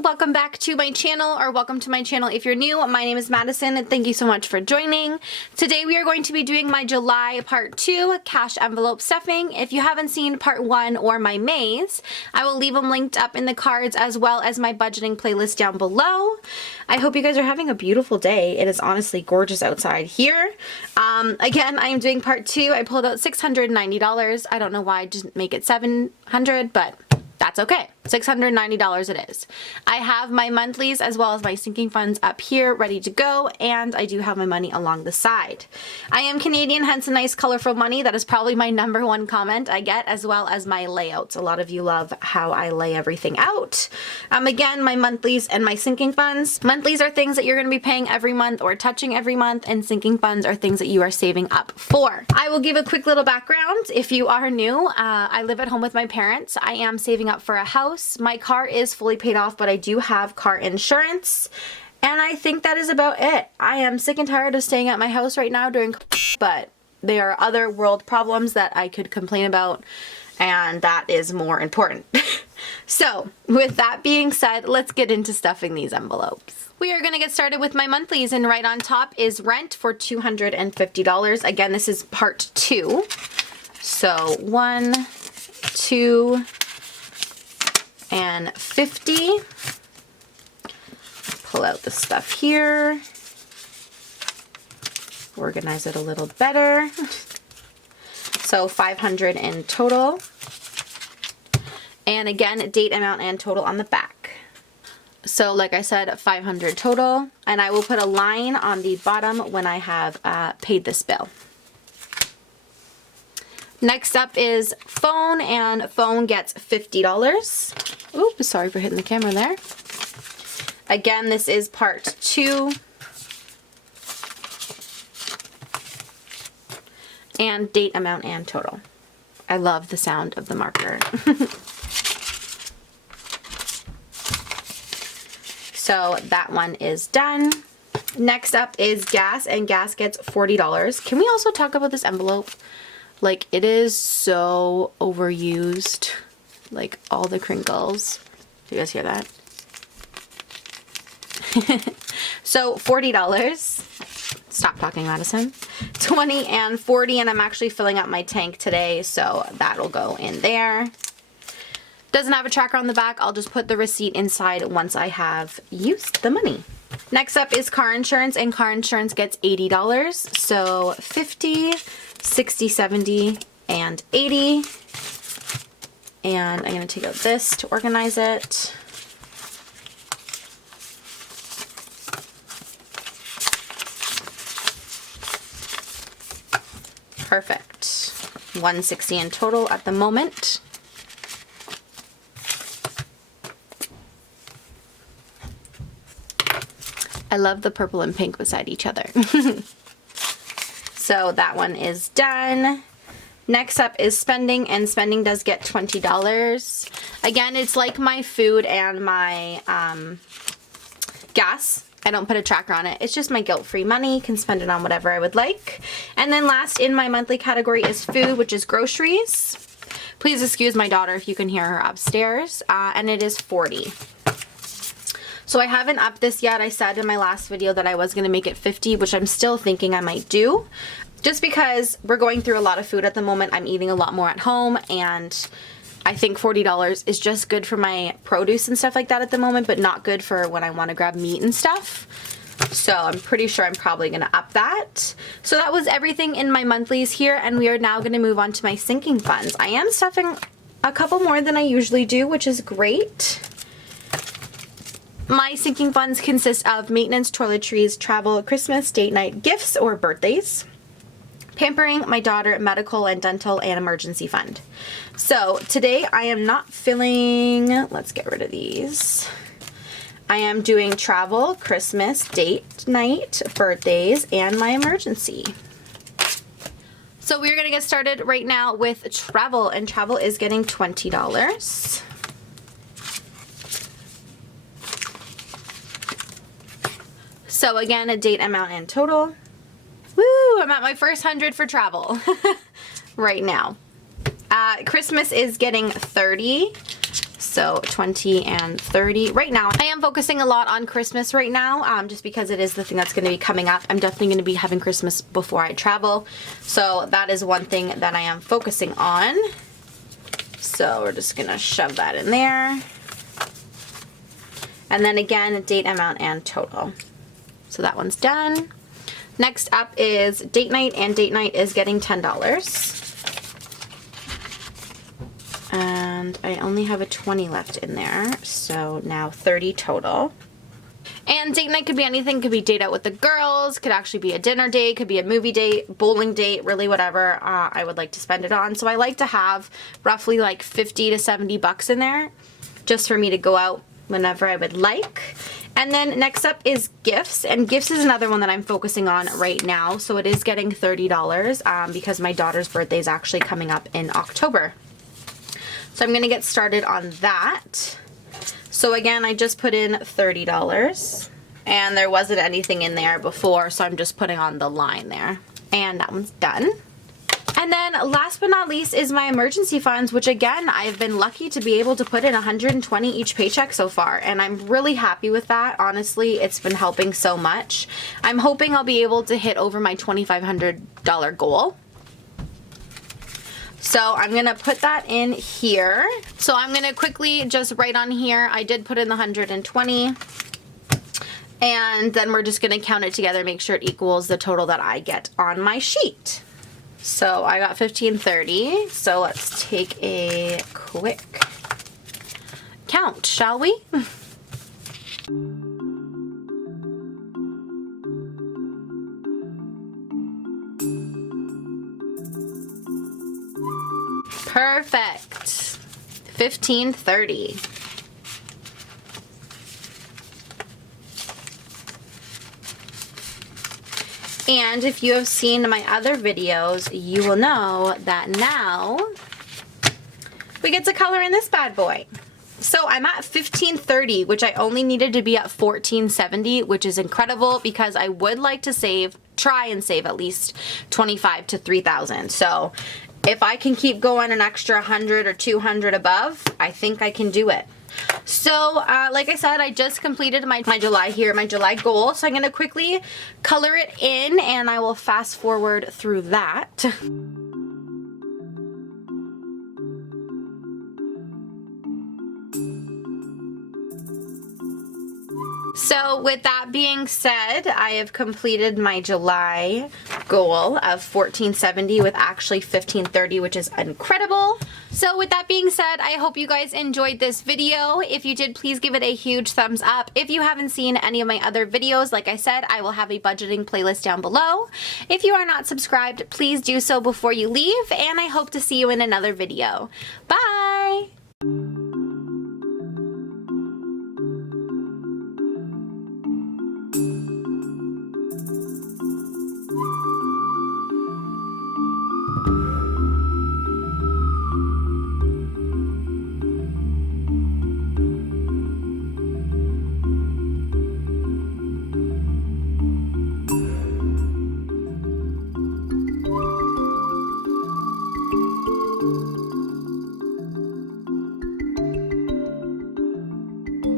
welcome back to my channel, or welcome to my channel if you're new. My name is Madison and thank you so much for joining. Today we are going to be doing my July part 2 cash envelope stuffing. If you haven't seen part 1 or my maze, I will leave them linked up in the cards as well as my budgeting playlist down below. I hope you guys are having a beautiful day. It is honestly gorgeous outside here. Again, I am doing part 2. I pulled out $690. I don't know why I didn't make it $700, but that's okay. $690 it is. I have my monthlies as well as my sinking funds up here ready to go, and I do have my money along the side. I am Canadian, hence a nice colorful money. That is probably my #1 comment I get, as well as my layouts. A lot of you love how I lay everything out. Again, my monthlies and my sinking funds. Monthlies are things that you're going to be paying every month or touching every month, and sinking funds are things that you are saving up for. I will give a quick little background if you are new. I live at home with my parents. I am saving up for a house. My car is fully paid off, but I do have car insurance. And I think that is about it. I am sick and tired of staying at my house right now during COVID, but there are other world problems that I could complain about, and that is more important. So, with that being said, let's get into stuffing these envelopes. We are going to get started with my monthlies, and right on top is rent for $250. Again, this is part 2. So, 1, 2, and 50. Pull out the stuff here. Organize it a little better. So 500 in total. And again, date, amount, and total on the back. So like I said, 500 total. And I will put a line on the bottom when I have paid this bill. Next up is phone, and phone gets $50. Oops, sorry for hitting the camera there. Again, this is part 2. And date, amount, and total. I love the sound of the marker. So that one is done. Next up is gas, and gas gets $40. Can we also talk about this envelope? Like, it is so overused. Like, all the crinkles. Do you guys hear that? So, $40. Stop talking, Madison. 20 and 40, and I'm actually filling up my tank today, so that'll go in there. Doesn't have a tracker on the back. I'll just put the receipt inside once I have used the money. Next up is car insurance, and car insurance gets $80. So 50, 60, 70, and 80. And I'm going to take out this to organize it. Perfect. 160 in total at the moment. I love the purple and pink beside each other. So that one is done. Next up is spending, and spending does get $20. Again, it's like my food and my gas. I don't put a tracker on it. It's just my guilt-free money. Can spend it on whatever I would like. And then last in my monthly category is food, which is groceries. Please excuse my daughter if you can hear her upstairs. And it is $40. So I haven't upped this yet. I said in my last video that I was going to make it $50, which I'm still thinking I might do. Just because we're going through a lot of food at the moment. I'm eating a lot more at home, and I think $40 is just good for my produce and stuff like that at the moment, but not good for when I want to grab meat and stuff. So I'm pretty sure I'm probably going to up that. So that was everything in my monthlies here, and we are now going to move on to my sinking funds. I am stuffing a couple more than I usually do, which is great. My sinking funds consist of maintenance, toiletries, travel, Christmas, date night, gifts, or birthdays. Pampering, my daughter, medical and dental, and emergency fund. So today I am not filling, let's get rid of these. I am doing travel, Christmas, date night, birthdays, and my emergency. So we're going to get started right now with travel, and travel is getting $20. So again, a date, amount, and total. Woo! I'm at my first 100 for travel right now. Christmas is getting $30. So 20 and 30. Right now, I am focusing a lot on Christmas right now, just because it is the thing that's going to be coming up. I'm definitely going to be having Christmas before I travel. So that is one thing that I am focusing on. So we're just going to shove that in there. And then again, date, amount, and total. So that one's done. Next up is date night, and date night is getting $10. And I only have a 20 left in there, so now 30 total. And date night could be anything. Could be date out with the girls, could actually be a dinner date, could be a movie date, bowling date, really whatever I would like to spend it on. So I like to have roughly like 50 to 70 bucks in there just for me to go out whenever I would like. And then next up is gifts, and gifts is another one that I'm focusing on right now. So it is getting $30 because my daughter's birthday is actually coming up in October. So I'm going to get started on that. So again, I just put in $30 and there wasn't anything in there before, so I'm just putting on the line there. And that one's done. And then last but not least is my emergency funds, which again, I've been lucky to be able to put in 120 each paycheck so far. And I'm really happy with that. Honestly, it's been helping so much. I'm hoping I'll be able to hit over my $2,500 goal. So I'm going to put that in here. So I'm going to quickly just write on here, I did put in the 120. And then we're just going to count it together, make sure it equals the total that I get on my sheet. So I got 1530. So let's take a quick count, shall we? Perfect. 1530. And if you have seen my other videos, you will know that now we get to color in this bad boy. So I'm at 1530, which I only needed to be at 1470, which is incredible because I would like to try and save at least 25 to 3,000. So if I can keep going an extra 100 or 200 above, I think I can do it. So, like I said, I just completed my July here, my July goal. So I'm going to quickly color it in and I will fast forward through that. So with that being said, I have completed my July goal of 1470 with actually 1530, which is incredible. So with that being said, I hope you guys enjoyed this video. If you did, please give it a huge thumbs up. If you haven't seen any of my other videos, like I said, I will have a budgeting playlist down below. If you are not subscribed, please do so before you leave, and I hope to see you in another video. Bye!